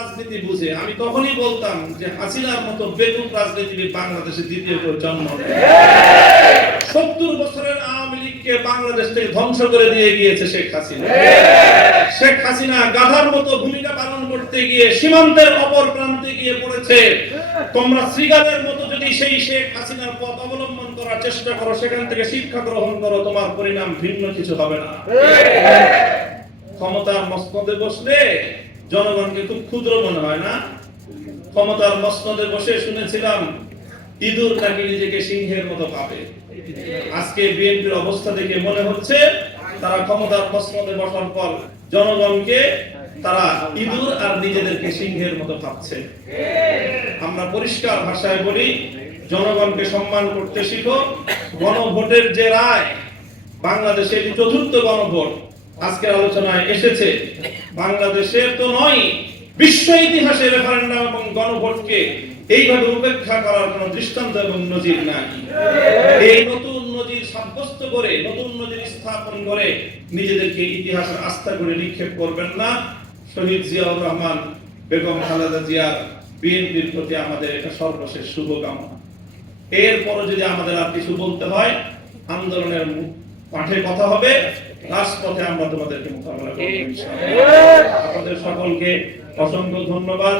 রাজনীতি বুঝে, আমি তখনই বলতাম যে হাসিনার মতো বেকুব রাজনীতিবিদ বাংলাদেশে দ্বিতীয় কেউ জন্ম নেয়। 70 বছরের আওয়ামী লীগকে বাংলাদেশ থেকে ধ্বংস করে দিয়ে গিয়েছে শেখ হাসিনা। শেখ হাসিনা গাধার মতো ভূমিকা পালন করতে গিয়ে সীমান্তের অপর প্রান্তে গিয়ে পড়েছে। তোমরা শ্রীগালের মতো যদি সেই শেখ হাসিনার পথ অবলম্বন করার চেষ্টা করো, সেখান থেকে শিক্ষা গ্রহণ করো, তোমার পরিণাম ভিন্ন কিছু হবে না। ক্ষমতার মসনদে বসলে জনগণকে খুব ক্ষুদ্র মনে হয় না? ক্ষমতার মসনদে বসে শুনেছিলাম ইঁদুর নাকি নিজেকে সিংহের মতো পাবে। আজকে বিএনপির অবস্থা দেখে মনে হচ্ছে তারা ক্ষমতার মসনদে বসার পর জনগণকে তারা ইঁদুর আর নিজেদেরকে সিংহের মতো ভাবছে। আমরা পরিষ্কার ভাষায় বলি, জনগণকে সম্মান করতে শিখো। গণভোটের যে রায়, বাংলাদেশের চতুর্থ গণভোট আজকের আলোচনায় এসেছে, বাংলাদেশে তো নয়, বিশ্ব ইতিহাসে রেফারেন্ডাম এবং গণভোটকে এইভাবে উপেক্ষা করার কোন দৃষ্টান্ত এবং নজির নাই। এই নতুন নজির সাব্যস্ত করে, নতুন নজির স্থাপন করে নিজেদেরকে ইতিহাসের আস্থা করে নিক্ষেপ করবেন না। শহীদ জিয়াউর রহমান, বেগম খালেদা জিয়ার বিএনপির প্রতি আমাদের এটা সর্বশেষ শুভকামনা। এরপরও যদি আমাদের আর কিছু বলতে হয়, আন্দোলনের মাঠে কথা হবে, রাজপথে আমরা তোমাদেরকে মোকাবেলা করব ইনশাআল্লাহ। আপনাদের সকলকে অসংখ্য ধন্যবাদ।